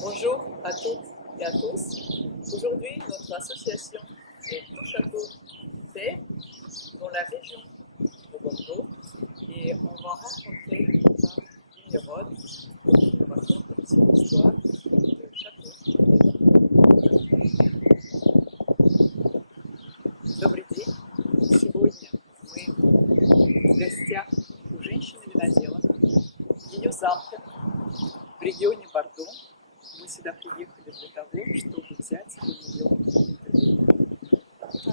Bonjour à toutes et à tous. Aujourd'hui, notre association est Touche à tout fait dans la région de Bordeaux et on va rencontrer une femme vigneronne qui nous raconte son histoire de château. Добрый день. Сегодня мы в гостях у женщины-винодела, в ее замке в регионе Бордо. Мы сюда приехали для того, чтобы взять у нее интервью.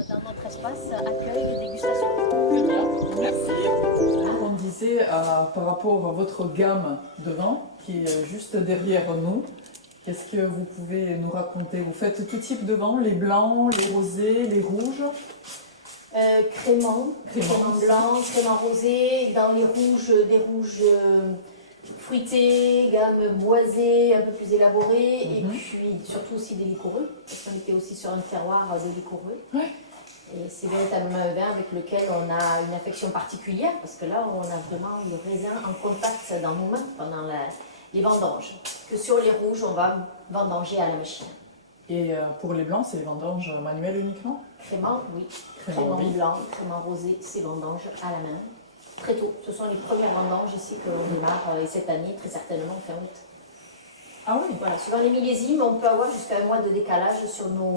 Dans notre espace accueil dégustation. Très bien, merci. On disait par rapport à votre gamme de vins qui est juste derrière nous, qu'est-ce que vous pouvez nous raconter? Vous faites tout type de vins, les blancs, les rosés, les rouges? Crémant blanc, crémant rosé, dans les rouges, des rouges fruités, gamme boisée, un peu plus élaborée, et puis surtout aussi des liquoreux, parce qu'on était aussi sur un terroir de liquoreux. Ouais. Et c'est véritablement un vin avec lequel on a une affection particulière, parce que là on a vraiment le raisin en contact dans nos mains pendant les vendanges. Que sur les rouges, on va vendanger à la machine. Et pour les blancs, c'est les vendanges manuelles uniquement? Crémant, oui. Crémant, Crémant oui. blanc, crémant rosé, c'est vendanges à la main. Très tôt. Ce sont les premières vendanges ici que l'on démarre, et cette année, très certainement, fin août. Ah oui. Voilà, suivant les millésimes, on peut avoir jusqu'à un mois de décalage sur nos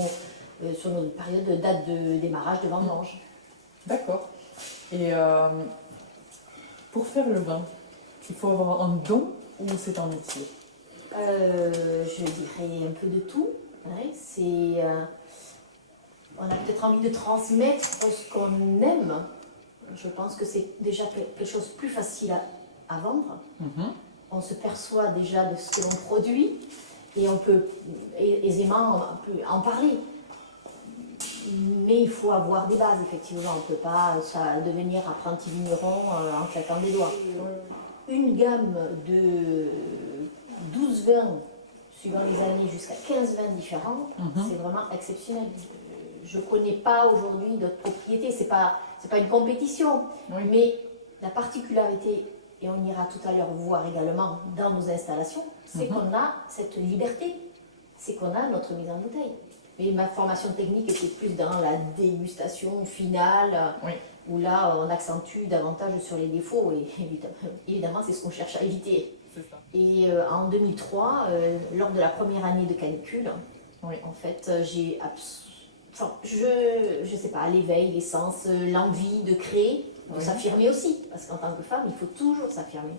périodes de date de démarrage de vendange. D'accord. Et pour faire le vin, il faut avoir un don ou c'est un métier? Je dirais un peu de tout. Ouais, on a peut-être envie de transmettre ce qu'on aime. Je pense que c'est déjà quelque chose de plus facile à vendre. On se perçoit déjà de ce que l'on produit et on peut aisément en parler. Mais il faut avoir des bases, effectivement. On ne peut pas devenir apprenti vigneron en claquant des doigts. Une gamme de 12 vins, suivant les années, jusqu'à 15 vins différents, c'est vraiment exceptionnel. Je ne connais pas aujourd'hui d'autres propriétés. C'est pas une compétition, mais la particularité, et on ira tout à l'heure voir également dans nos installations, c'est qu'on a cette liberté, c'est qu'on a notre mise en bouteille. Mais ma formation technique était plus dans la dégustation finale, où là on accentue davantage sur les défauts, et évidemment c'est ce qu'on cherche à éviter. Et en 2003, lors de la première année de canicule, en fait j'ai je sais pas, l'éveil, l'essence, l'envie de créer, de s'affirmer aussi, parce qu'en tant que femme, il faut toujours s'affirmer.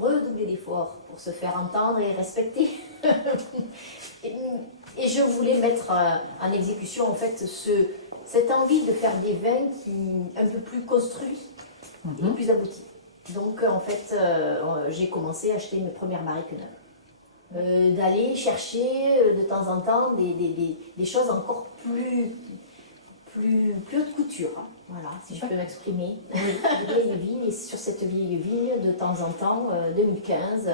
Redoubler d'efforts pour se faire entendre et respecter. et je voulais mettre en exécution, en fait, cette envie de faire des vins un peu plus construits et plus aboutis. Donc, en fait, j'ai commencé à acheter mes premières barriques neuves. D'aller chercher de temps en temps des choses encore plus haute couture. Voilà, si je peux m'exprimer. Vieille vigne, et sur cette vieille vigne, de temps en temps, 2015,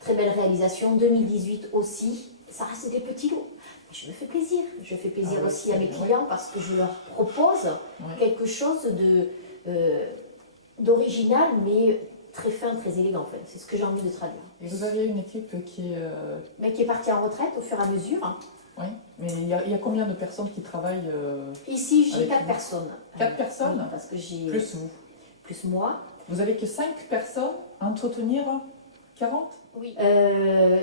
très belle réalisation, 2018 aussi, ça reste des petits lots. Mais je me fais plaisir. Je fais plaisir aussi à mes clients parce que je leur propose quelque chose d'original, mais très fin, très élégant. En fait. C'est ce que j'ai envie de traduire. Et vous avez une équipe qui est... Mais qui est partie en retraite au fur et à mesure. Oui, mais il y a combien de personnes qui travaillent Ici, j'ai 4 vous? personnes. 4 personnes? Oui, parce que j'ai... Plus vous? Plus moi. Vous avez que 5 personnes à entretenir 40? Oui.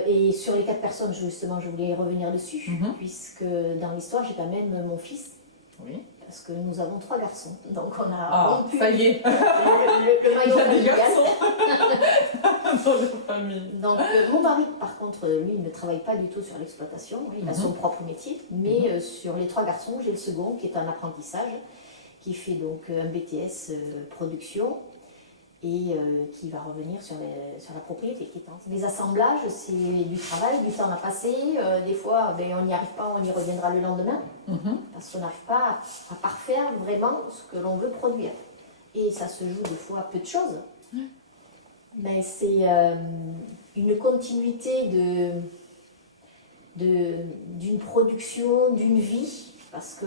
Et sur les 4 personnes, justement, je voulais revenir dessus, puisque dans l'histoire, j'ai quand même mon fils. Oui. Parce que nous avons 3 garçons. Donc on a rompu ça y est. le maillot familial. Dans la famille. Donc mon mari, par contre, lui, il ne travaille pas du tout sur l'exploitation. Il a son propre métier. Mais sur les 3 garçons, j'ai le second qui est en apprentissage, qui fait donc un BTS production et qui va revenir sur la propriété. Les assemblages, c'est du travail, du temps à passer. Des fois, on n'y arrive pas, on y reviendra le lendemain, parce qu'on n'arrive pas à parfaire vraiment ce que l'on veut produire. Et ça se joue des fois à peu de choses. Mais c'est une continuité d'une production, d'une vie, parce que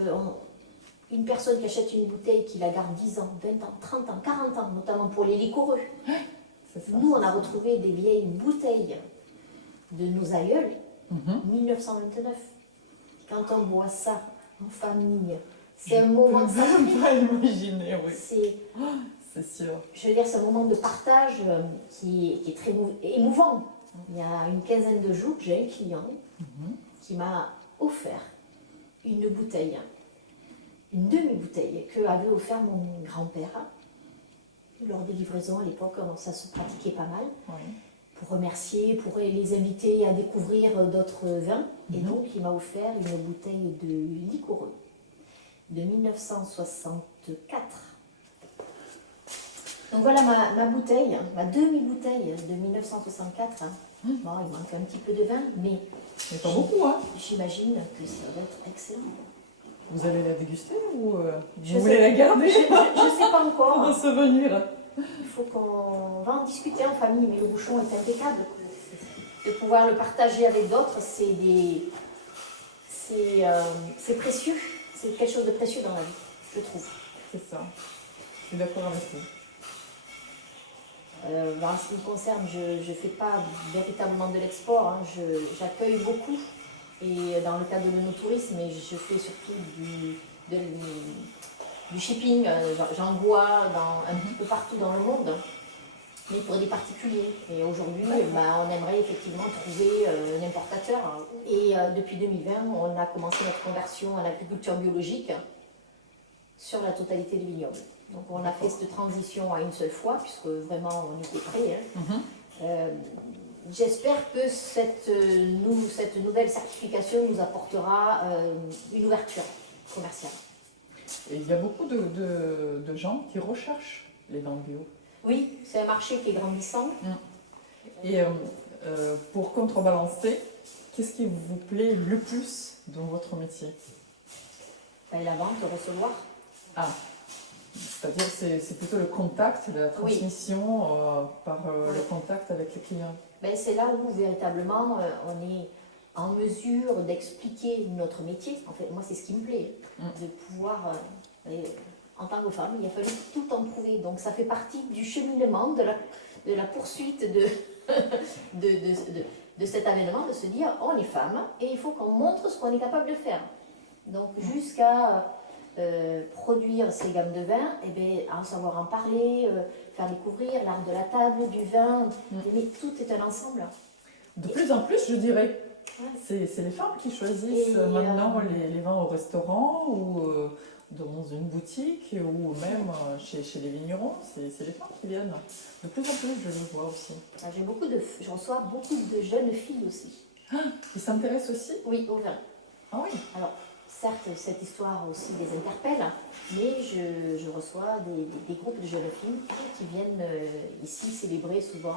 une personne qui achète une bouteille, qui la garde 10 ans, 20 ans, 30 ans, 40 ans, notamment pour les liquoreux, c'est ça. Nous, on a retrouvé des vieilles bouteilles de nos aïeuls, Mhm. 1929. Quand on boit ça en famille, c'est un moment Je peux même pas imaginer, oui. C'est sûr. Je veux dire, c'est un moment de partage qui est très émouvant. Il y a une quinzaine de jours, j'ai un client Mhm. qui m'a offert une bouteille, une demi-bouteille que avait offert mon grand-père lors des livraisons à l'époque, ça se pratiquait pas mal, Oui. pour remercier, pour les inviter à découvrir d'autres vins. Et Mhm. donc, il m'a offert une bouteille de liquoreux de 1964. Donc voilà ma bouteille, ma demi-bouteille de 1964. Bon, il manque un petit peu de vin, mais Mais pas beaucoup, hein. j'imagine que ça va être excellent. Vous allez la déguster ou Je vous voulez sais- la garder Je ne sais pas pour encore. un souvenir? Il faut qu'on va en discuter en famille, mais le bouchon est impeccable. De pouvoir le partager avec d'autres, c'est précieux. C'est quelque chose de précieux dans la vie, je trouve. C'est ça. Je suis d'accord avec vous. En ce qui me concerne, je ne fais pas véritablement de l'export. J'accueille beaucoup. Et dans le cadre de l'onotourisme, je fais surtout du shipping. J'envoie un petit peu partout dans le monde, mais pour des particuliers. Et aujourd'hui, on aimerait effectivement trouver un importateur. Et depuis 2020, on a commencé notre conversion à l'agriculture biologique sur la totalité du vignoble. Donc on a fait cette transition à une seule fois, puisque vraiment on était prêts. J'espère que cette nouvelle certification nous apportera une ouverture commerciale. Et il y a beaucoup de gens qui recherchent les vins bio. Oui, c'est un marché qui est grandissant. Et pour contrebalancer, qu'est-ce qui vous plaît le plus dans votre métier? Et la vente, recevoir. Ah, c'est-à-dire c'est plutôt le contact, la transmission par le contact avec les clients. C'est là où véritablement on est en mesure d'expliquer notre métier. En fait, moi c'est ce qui me plaît, de pouvoir, en tant que femme, il a fallu tout en trouver. Donc ça fait partie du cheminement, de la poursuite de cet avènement, de se dire on est femme et il faut qu'on montre ce qu'on est capable de faire. Donc jusqu'à produire ces gammes de vins, en savoir en parler, faire découvrir l'art de la table, du vin, mais tout est un ensemble. De plus en plus, je dirais, c'est les femmes qui choisissent maintenant les vins au restaurant ou dans une boutique ou même chez les vignerons. C'est les femmes qui viennent. De plus en plus, je le vois aussi. Je reçois beaucoup de jeunes filles aussi. Ils s'intéressent aussi? Oui, au vin. Ah oui. Alors, certes, cette histoire aussi les interpelle, mais je reçois des groupes de jeunes filles qui viennent ici célébrer souvent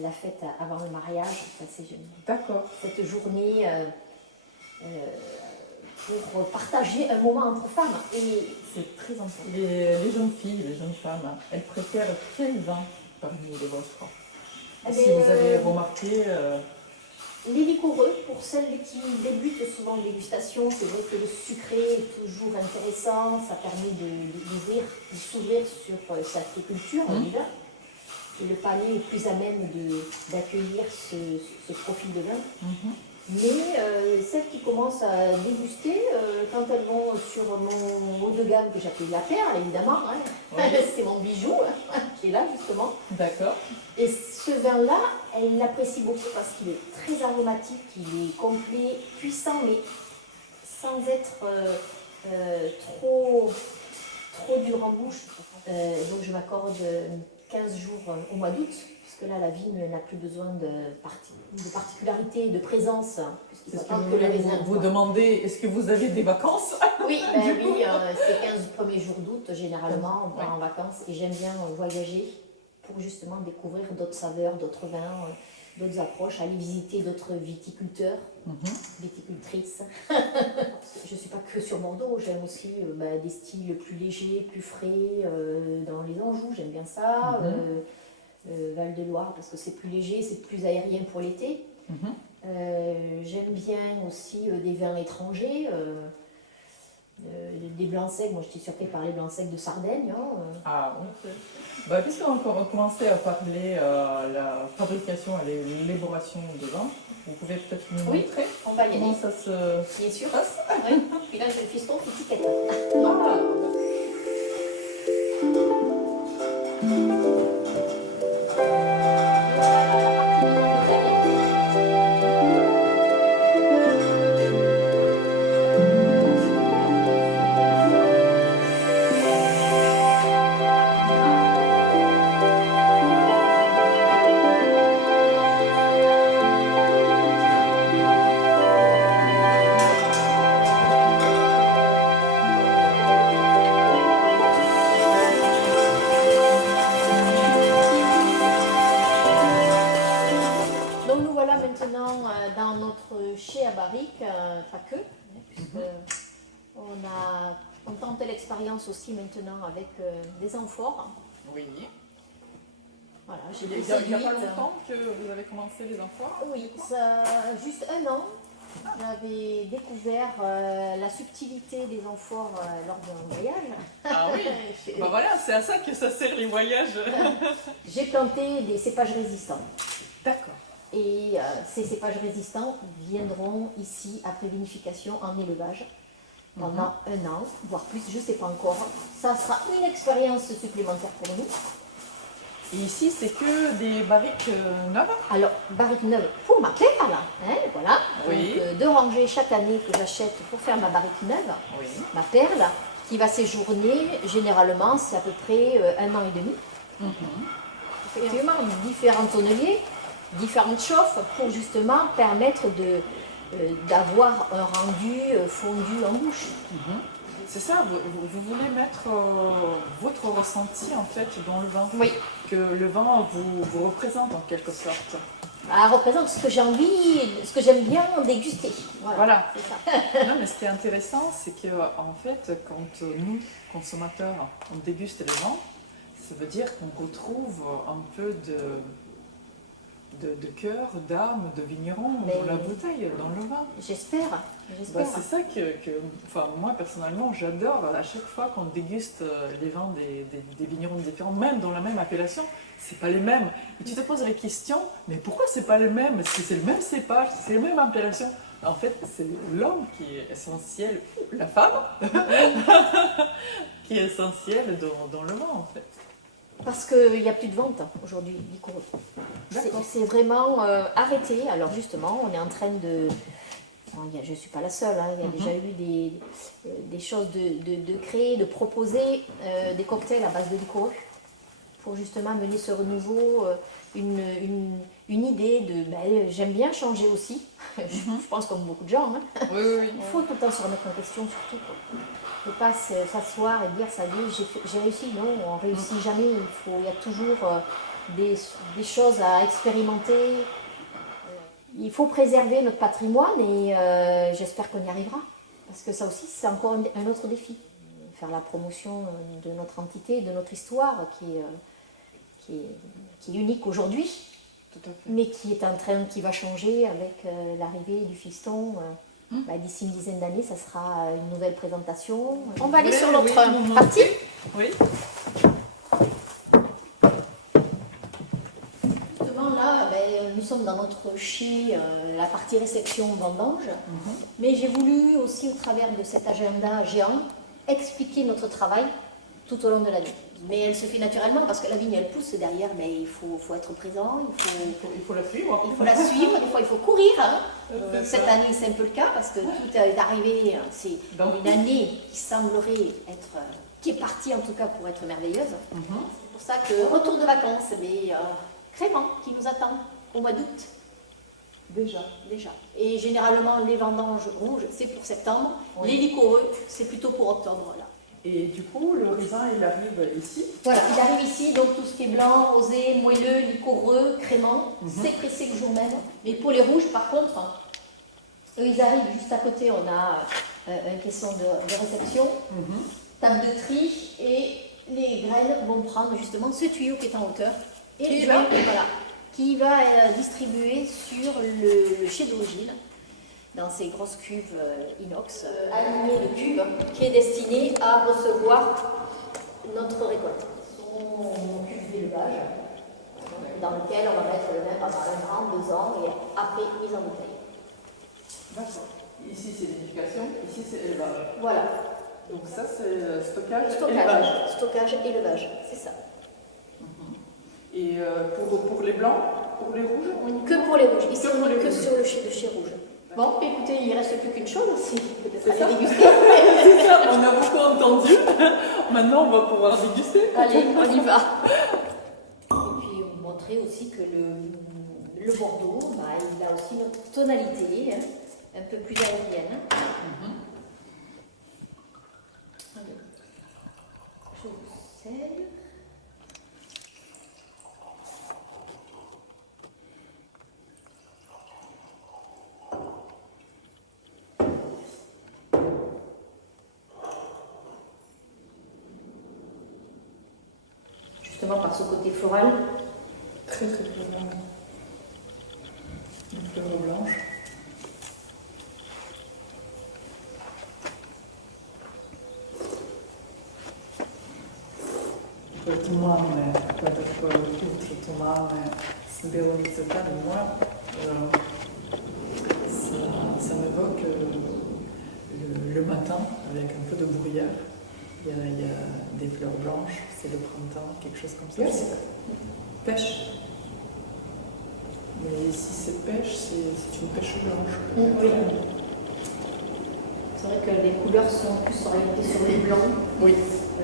la fête avant le mariage. D'accord. Cette journée pour partager un moment entre femmes. Et c'est très important. Les jeunes filles, les jeunes femmes, elles préfèrent quel vin parmi les vôtres? Si vous avez remarqué... Les liquoreux, pour celles qui débutent souvent en dégustation, c'est vrai que le sucré est toujours intéressant, ça permet de s'ouvrir sur cette culture, du vin. Et le palais est plus à même d'accueillir ce profil de vin. Mais celles qui commencent à déguster, quand elles vont sur mon haut de gamme que j'appelle la perle, évidemment, c'est mon bijou qui est là justement. D'accord. Et ce vin-là, elle l'apprécie beaucoup parce qu'il est très aromatique, il est complet, puissant, mais sans être trop dur en bouche. Donc je m'accorde 15 jours au mois d'août, puisque là la vigne n'a plus besoin de particularité, de présence. C'est ce que je voulais vous demander, est-ce que vous avez des vacances? Oui, ces 15 premiers jours d'août, généralement, on part en vacances et j'aime bien voyager pour justement découvrir d'autres saveurs, d'autres vins, d'autres approches, aller visiter d'autres viticulteurs, viticultrices. Je ne suis pas que sur Bordeaux, j'aime aussi des styles plus légers, plus frais, dans les Anjou, j'aime bien ça. Val-de-Loire, parce que c'est plus léger, c'est plus aérien pour l'été. J'aime bien aussi des vins étrangers. des blancs secs, moi j'étais surpris par les blancs secs de Sardaigne. Hein. Ah, ok. Bah, puisqu'on va commencer à parler la fabrication et l'élaboration de vin, vous pouvez peut-être nous Oui, montrer on va y comment aller. ça se Bien sûr. passe. Oui. Puis là, j'ai le fiston qui tiquette. Ah, Donc nous voilà maintenant dans notre chai à barrique, pas que, puisque on tente l'expérience aussi maintenant avec des amphores. oui. Voilà, j'ai Il n'y a pas longtemps que vous avez commencé les amphores? Oui, ça, juste un an, j'avais découvert la subtilité des amphores lors d'un voyage. Ah oui. Bah voilà, c'est à ça que ça sert les voyages. J'ai planté des cépages résistants. D'accord. Et ces cépages résistants viendront ici après vinification en élevage pendant un an, voire plus, je ne sais pas encore. Ça sera une expérience supplémentaire pour nous. Et ici, c'est que des barriques neuves? Alors, barrique neuve pour ma perle, hein, voilà. Oui. Donc, 2 rangées chaque année que j'achète pour faire ma barrique neuve, Oui. ma perle, qui va séjourner, généralement, c'est à peu près 1 an et demi. Effectivement, différents tonneliers, différentes chauffes pour justement permettre d'avoir un rendu fondu en bouche. C'est ça, vous voulez mettre votre ressenti en fait dans le vin. Oui, Que le vin vous représente en quelque sorte. elle représente ce que j'ai envie, ce que j'aime bien déguster. Voilà. C'est ça. Non, mais ce qui est intéressant, c'est que en fait, quand nous, consommateurs, on déguste le vin, ça veut dire qu'on retrouve un peu de cœur, d'âme, de vigneron Mais- dans la bouteille, dans le vin. J'espère, Bah, j'espère. c'est ça enfin, moi personnellement, j'adore à chaque fois qu'on déguste les vins des vignerons différents, même dans la même appellation, c'est pas les mêmes. Et tu te poses la question, mais pourquoi c'est pas les mêmes? Si c'est le même cépage, si c'est la même appellation. En fait, c'est l'homme qui est essentiel, ou la femme qui est essentielle dans le vin en fait. Parce qu'il n'y a plus de vente aujourd'hui, liquoreux. D'accord. C'est vraiment arrêté. Alors justement, on est en train de... Bon, je ne suis pas la seule, hein, il y a déjà eu des choses de créer, de proposer des cocktails à base de liquoreux pour justement mener ce renouveau, une idée de... ben, j'aime bien changer aussi, je pense comme beaucoup de gens. Hein. Oui, oui, oui. Il faut tout le temps se remettre en question surtout. Il ne faut pas s'asseoir et dire ça y est, j'ai réussi. Non, on ne réussit jamais. Il y a toujours des choses à expérimenter. Il faut préserver notre patrimoine et j'espère qu'on y arrivera. Parce que ça aussi, c'est encore un autre défi. Faire la promotion de notre entité, de notre histoire qui est unique aujourd'hui, Tout à fait. mais qui va changer avec l'arrivée du fiston. D'ici une dizaine d'années, ça sera une nouvelle présentation. On va aller Oui, sur l'autre oui, partie. Oui. Justement, là, nous sommes dans notre chai, la partie réception vendange. Mais j'ai voulu aussi, au travers de cet agenda géant, expliquer notre travail tout au long de l'année. Mais elle se fait naturellement parce que la vigne, elle pousse derrière, mais il faut être présent, Il faut la suivre. il faut la suivre, des fois il faut courir. Hein. C'est Cette ça. année, c'est un peu le cas parce que tout est arrivé. C'est Donc, une année qui semblerait être, qui est partie en tout cas pour être merveilleuse. C'est pour ça que retour de vacances, mais Crémant qui nous attend au mois d'août déjà. déjà. Et généralement, les vendanges rouges, c'est pour septembre. Oui. Les liquoreux, c'est plutôt pour octobre. Là. Et du coup, le raisin, il arrive ici. Voilà, il arrive ici, donc tout ce qui est blanc, rosé, moelleux, liquoreux, crémant, c'est pressé le jour même. Mais pour les rouges, par contre, eux, ils arrivent juste à côté, on a un caisson de réception, table de tri, et les graines vont prendre justement ce tuyau qui est en hauteur. Et Qui est le là tuyau, voilà, qui va distribuer sur le chai d'origine. dans ces grosses cuves inox, aligner le cube qui est destiné à recevoir notre récolte. Mon cube d'élevage, dans lequel on va mettre le vin pendant 1 an, 2 ans et après mise en bouteille. D'accord. Ici c'est vinification, ici c'est élevage. Voilà. Donc ça c'est stockage, Stockage, élevage. stockage, élevage, c'est ça. Et pour les blancs, pour les rouges Que pour les rouges, ici Que on pour n'est les que rouges. sur le chez rouge. Bon, écoutez, il ne reste plus qu'une chose aussi, peut-être C'est ça. aller déguster. C'est ça, on a beaucoup entendu. Maintenant on va pouvoir déguster. Allez, on y va. Et puis vous montrer aussi que le Bordeaux, bah, il a aussi une tonalité un peu plus aérienne. Allez. Je vous sers. Justement par ce côté floral. Très très floral. Une fleur blanche. Туманное, какое-то такое утро туманное, с белыми цветами. Moi, ça m'évoque le matin avec un peu de brouillard. Il y a des fleurs blanches, c'est le printemps, quelque chose comme ça. Oui. Pêche. Mais si c'est pêche, c'est une pêche blanche. Oui. C'est vrai que les couleurs sont plus orientées sur les blancs. Oui.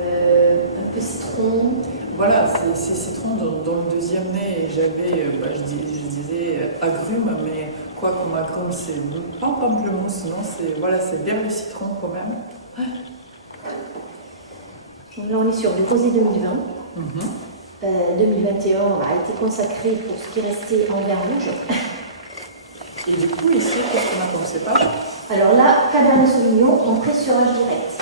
Un peu citron. Voilà, c'est citron dans le deuxième nez. J'avais, je disais agrumes, mais quoi comme agrumes, c'est pas pamplemousse, non, c'est bien le citron quand même. Donc là, on est sur du rosé 2020. 2021 a été consacré pour ce qui restait en vin rouge. Et du coup, ici, qu'est-ce qu'on a comme cépage? Alors là, Cabernet Sauvignon en pressurage direct.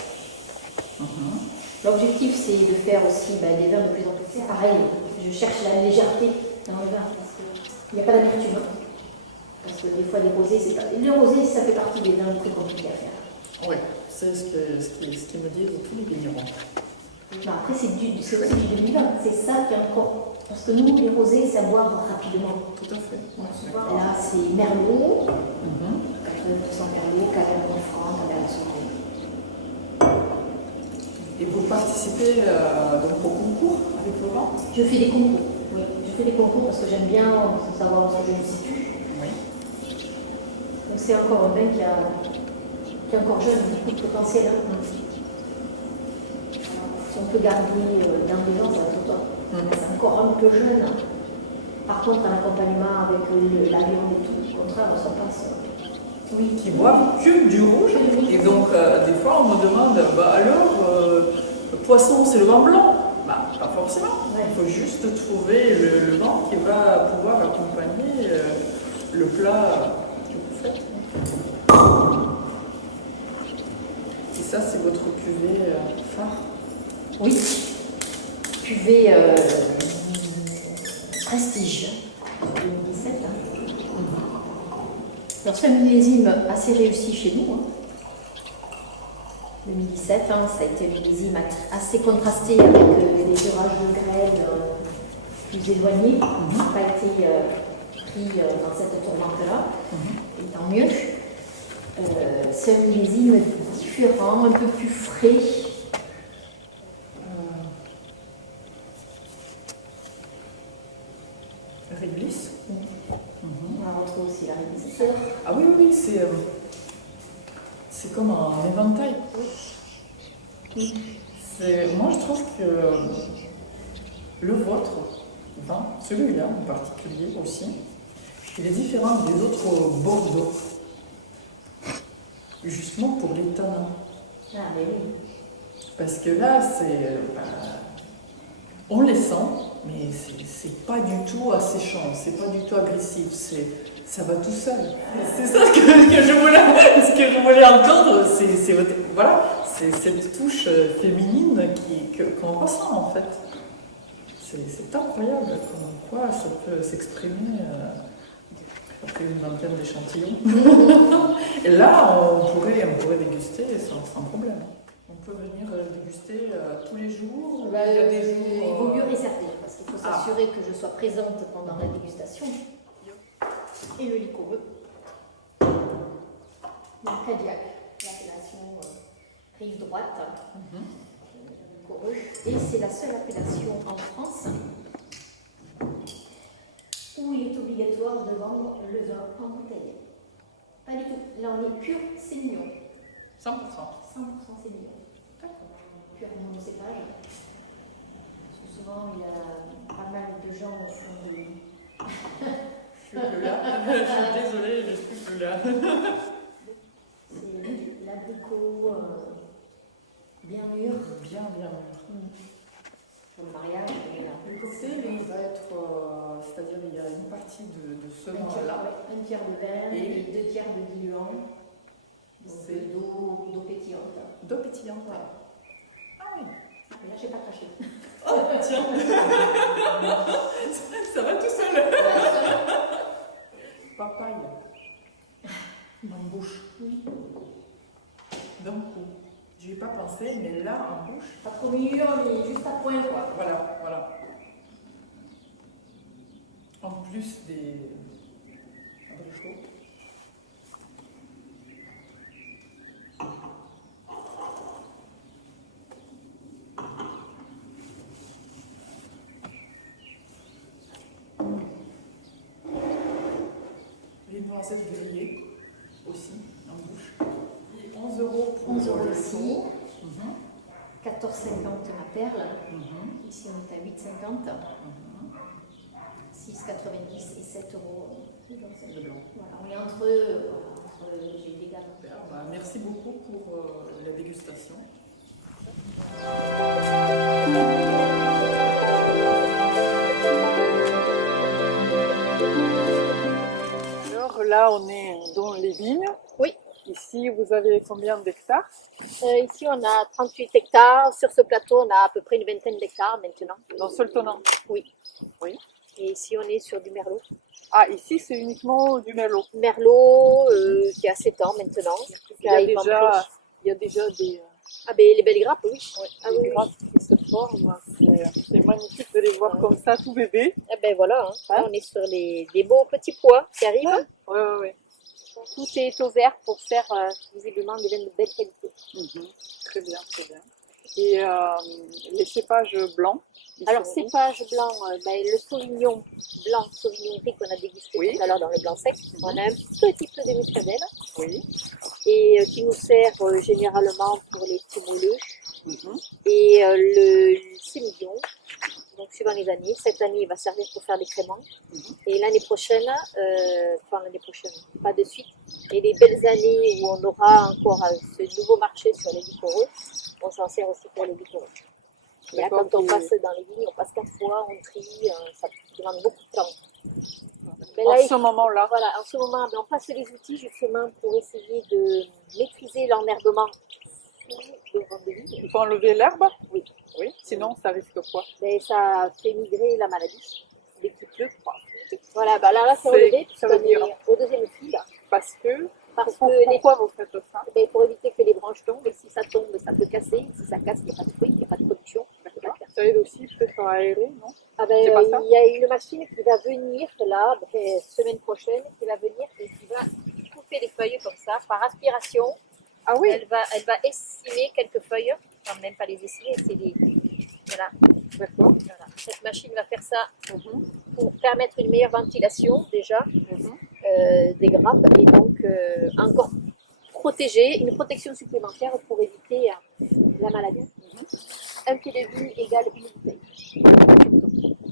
L'objectif, c'est de faire aussi des vins de plus en plus. Pareil, je cherche la légèreté dans le vin, parce qu'il n'y a pas d'amertume. Parce que des fois, les rosés, c'est pas... Le rosé, ça fait partie des vins les plus compliqués à faire. Oui, c'est ce qui me disent tous les vignerons. Non, après, c'est aussi du 2020. C'est ça qui est encore... Parce que nous, les rosés, ça boire rapidement. Tout à fait. Là, c'est Merlot, 80% Merlot, Cabernet Franc, Cabernet Sauvignon. Et vous participez donc au concours avec Laurent? Je fais des concours. Oui, je fais des concours parce que j'aime bien savoir où je me situe. Oui. Donc c'est encore un vin qui est encore jeune, beaucoup de potentiel. Si on peut garder dans les ans, ça va être top. C'est encore un peu jeune. Par contre, un accompagnement avec la viande et tout, au contraire, ça passe. Oui, qui boivent que du rouge. Et donc, des fois, on me demande, le poisson, c'est le vin blanc? Pas forcément. Ouais. Il faut juste trouver le vin qui va pouvoir accompagner le plat que vous faites. Et ça, c'est votre cuvée phare? Oui. Cuvée Prestige, 2017. Alors c'est un millésime assez réussi chez nous. 2017, ça a été un millésime assez contrasté avec des virages de grêle plus éloignés. Il n'a pas été pris dans cette tourmente-là, et tant mieux. C'est un millésime différent, un peu plus frais. Réglisse. On la retrouve aussi la réglisse. Ah oui, c'est comme un éventail. Moi, je trouve que le vôtre, vin, celui-là en particulier aussi, il est différent des autres Bordeaux. Justement pour les tanins. Ah, mais oui. Parce que là, on les sent, mais c'est pas du tout asséchant, c'est pas du tout agressif, ça va tout seul. C'est ça ce que je voulais entendre, c'est cette touche féminine qu'on ressent en fait. C'est incroyable comment quoi ça peut s'exprimer. après une vingtaine d'échantillons. Et là, on pourrait déguster sans problème. On peut venir déguster tous les jours. Il y a des jours. Il vaut mieux réserver parce qu'il faut s'assurer que je sois présente pendant la dégustation. Et le liquoreux. Donc Cadillac, l'appellation rive droite. Liquoreux. Et c'est la seule appellation en France où il est obligatoire de vendre le vin en bouteille. Pas du tout. Là, on est pur sémillon. 100%. 100% sémillon. Pur monocépage. Parce que souvent, il y a pas mal de gens qui font des... Je suis plus là. Je suis désolée, je suis plus là. C'est l'abricot bien mûr. Bien mûr. Pour le mariage. Le cocktail, il va être, c'est-à-dire il y a une partie de ce vin-là. Un tiers de vin et 2 tiers de diluant. C'est d'eau pétillante. D'eau pétillante. Ouais. Ah oui. Mais là, j'ai pas craché. Oh, tiens. Ça va tout seul. Papaye. En bouche. D'un coup. J'y ai pas pensé, mais là, en bouche. Pas trop mûr, mais juste à point, quoi. Voilà. En plus des abricots. Les noisettes grillées aussi, en bouche. Et 11 € pour 11 € le ici. saut. 14,50 ma perle. Ici, on est à 8,50. 6,90 et 7 euros. Le blanc. Voilà, on est entre j'ai des gammes. Bah, merci beaucoup pour la dégustation. Alors là, on est dans les vignes. Oui. Ici, vous avez combien d'hectares? Ici, on a 38 hectares. Sur ce plateau, on a à peu près une vingtaine d'hectares maintenant. Dans Soltona. Oui. Oui. Et ici, on est sur du merlot. Ah, ici, c'est uniquement du merlot. Merlot qui a 7 ans maintenant. Il y a déjà des, Ah ben les belles grappes, oui. Ah, des oui, grappes qui se forment. C'est magnifique de les voir comme ça, tout bébé. Ah ben voilà, hein. Hein? Là, on est sur des beaux petits pois qui arrivent. Ouais. Tout est au vert pour faire visiblement des vins de belle qualité. Très bien. Et les cépages blancs. Alors, cépage blanc, le sauvignon blanc, sauvignon gris qu'on a dégusté Oui. tout à l'heure dans le blanc sec. On a un petit peu de muscadelle Oui. et qui nous sert généralement pour les petits moelleux. Et le sémillon, donc suivant les années. Cette année, il va servir pour faire des créments. Et l'année prochaine, pas de suite. Et les belles années où on aura encore ce nouveau marché sur les liquoreux, on s'en sert aussi pour les liquoreux. Et là, quand on passe dans les vignes, on passe 4 fois, on trie, ça demande beaucoup de temps. Mais là, En ce moment-là. Voilà, en ce moment, on passe les outils justement pour essayer de maîtriser l'enherbement sous le vent de vigne. Il faut enlever l'herbe. Oui. Sinon, ça risque quoi? Mais ça fait migrer la maladie. Dès qu'il pleut, voilà, là, c'est relevé, ça veut puisqu'on dire est au deuxième fil. parce que. Pourquoi vous faites ça? Pour éviter que les branches tombent, et si ça tombe, ça peut casser. Si ça casse, il n'y a pas de fruit, il n'y a pas de production. Ça aide aussi peut-être à aérer, non? C'est pas ça. Il y a une machine qui va venir là, semaine prochaine, qui va venir et qui va couper les feuilles comme ça, par aspiration. Ah oui. Elle va essimer quelques feuilles, enfin même pas les essimer, c'est des... Voilà. D'accord. Voilà. Cette machine va faire ça pour permettre une meilleure ventilation déjà des grappes et donc encore protéger, une protection supplémentaire pour éviter la maladie. Un pied de vigne égale une bouteille.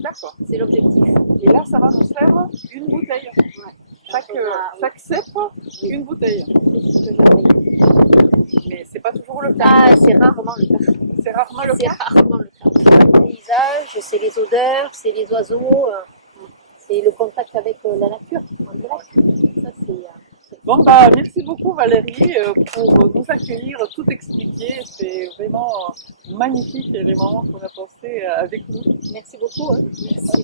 D'accord. C'est l'objectif. Et là, ça va nous faire une bouteille. Chaque cep, une bouteille. C'est ce que j'aimerais. Mais c'est pas toujours le cas. C'est rarement le cas. C'est rarement le C'est cas. rarement le cas. Le paysage, c'est les odeurs, c'est les oiseaux, c'est le contact avec la nature en direct. Ça, c'est... Bon, merci beaucoup Valérie pour nous accueillir, tout expliquer. C'est vraiment magnifique les moments qu'on a passés avec nous. Merci beaucoup. Merci.